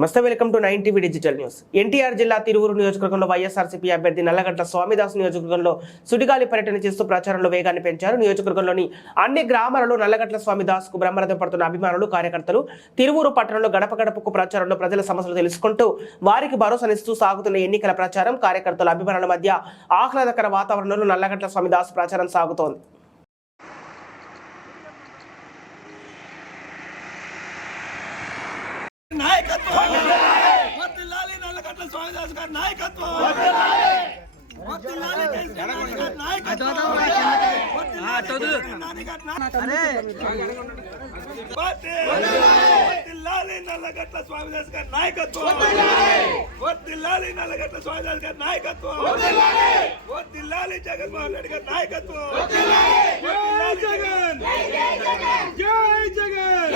నమస్తే, welcome to 9 TV digital news. NTR జిల్లా తిరువురు నియోజకవర్గంలో వైఎస్ఆర్సీపీ అభ్యర్థి నల్లగట్ల స్వామిదాస్ నియోజకవర్గంలో సుడిగాలి పర్యటన చేస్తూ ప్రచారంలో వేగాన్ని పెంచారు. నియోజకవర్గంలోని అన్ని గ్రామాలలో నల్లగట్ల స్వామిదాస్ కు బ్రహ్మరథం పడుతున్న అభిమానులు, కార్యకర్తలు తిరువురు పట్టణంలో గడప గడపకు ప్రచారంలో ప్రజల సమస్యలు తెలుసుకుంటూ వారికి భరోసానిస్తూ సాగుతున్న ఎన్నికల ప్రచారం కార్యకర్తల అభిమానుల మధ్య ఆహ్లాదకర వాతావరణంలో నల్లగట్ల స్వామిదాస్ ప్రచారం సాగుతోంది. నల్లగట్ల స్వామిదాస్ గారి నాయకత్వం నల్లగట్ల స్వామిదాస్ గారి నాయకత్వం వర్ధిల్లాలి, నల్లగట్ల స్వామిదాస్ గారి నాయకత్వం వర్ధిల్లాలి, జగన్మోహన్ రెడ్డి గారి నాయకత్వం జై జగన్ జై జగన్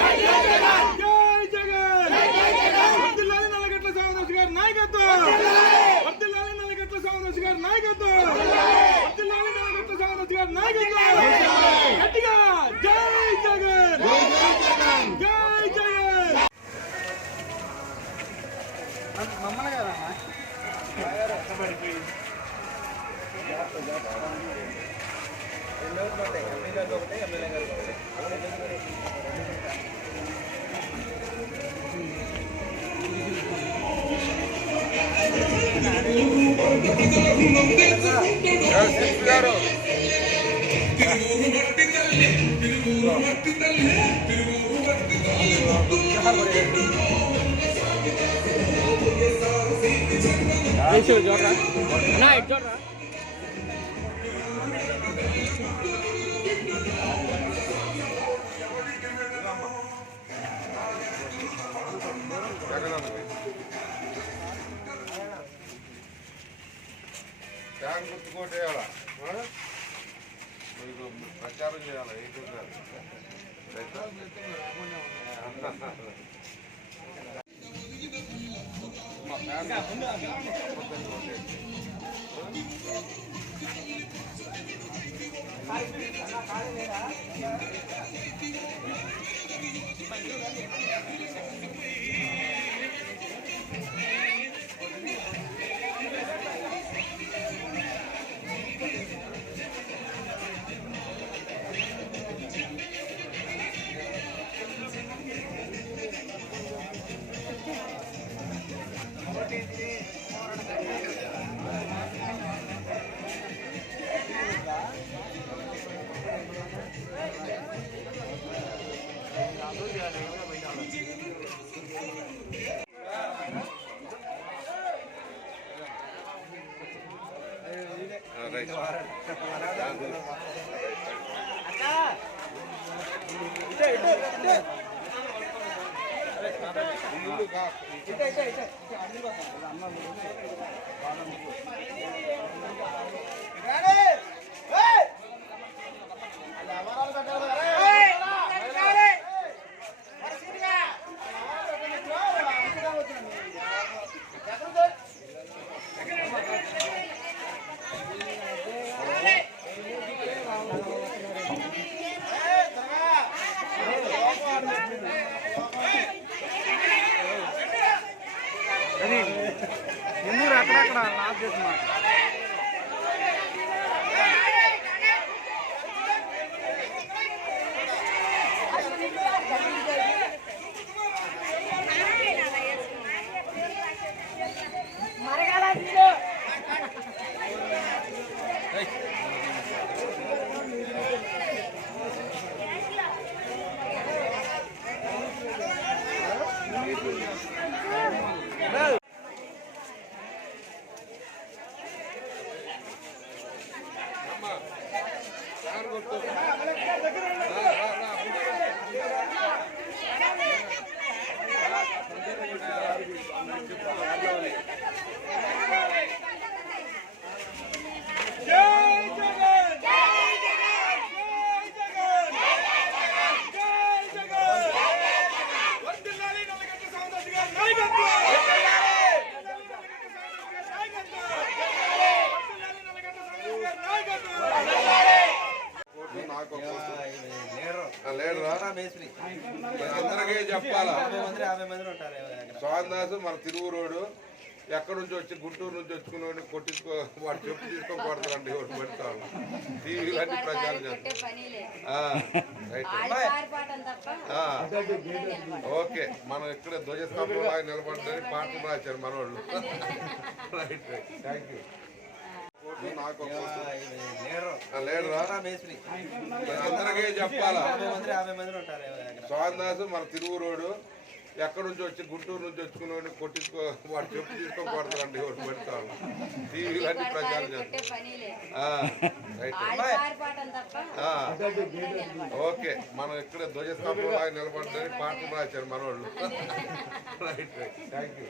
జై జగన్ జై జగన్ వర్ధిల్లాలి, నల్లగట్ల స్వామిదాస్ గారి నాయకత్వం వర్ధిల్లాలి, నల్లగట్ల స్వామిదాస్ గారి నాయకత్వం వర్ధిల్లాలి, నల్లగట్ల స్వామిదాస్ గారి నాయకత్వం గట్టిగా జై జగన్ జై జగన్ మమ్మల్ని కదా ఫ్యాన్ గుర్తుకోటేయాలా ప్రచారం చేయాలి. ఎందుకు అక్కడక్కడ లాభ చేస్తున్నారు. లేడురా మేస్త్రి అందరికీ చెప్పాలా 50 మంది ఉంటారు దగ్గర. స్వామిదాసు మన తిరువురోడు ఎక్కడి నుంచి వచ్చి గుంటూరు నుంచి వచ్చుకుని కొట్టించుకో వాడు చెప్పు తీసుకోకూడదండి ఎవరు పెడతాడు టీవీలు అన్ని ప్రచారం చేస్తాం ఓకే మనం ఇక్కడ ధ్వజస్తంభంలో నిలబడ్డని పాటలు రాశారు మనోళ్ళు రైట్ రైట్ థ్యాంక్ యూ నాకు లేడురా మేస్త్రి అందరికీ చెప్పాలా 50 మంది ఉంటారు దగ్గర. స్వామిదాసు మన తిరువురోడు ఎక్కడి నుంచి వచ్చి గుంటూరు నుంచి వచ్చుకుని కొట్టించుకో వాడు చెప్పు తీసుకోకూడదండి ఎవరు పెడతాడు టీవీలు అన్ని ప్రచారం చేస్తాం రైట్ ఓకే మనం ఇక్కడ ధ్వజస్తంభంలో నిలబడ్డని పాటలు రాశారు మనోళ్ళు రైట్ రైట్ థ్యాంక్ యూ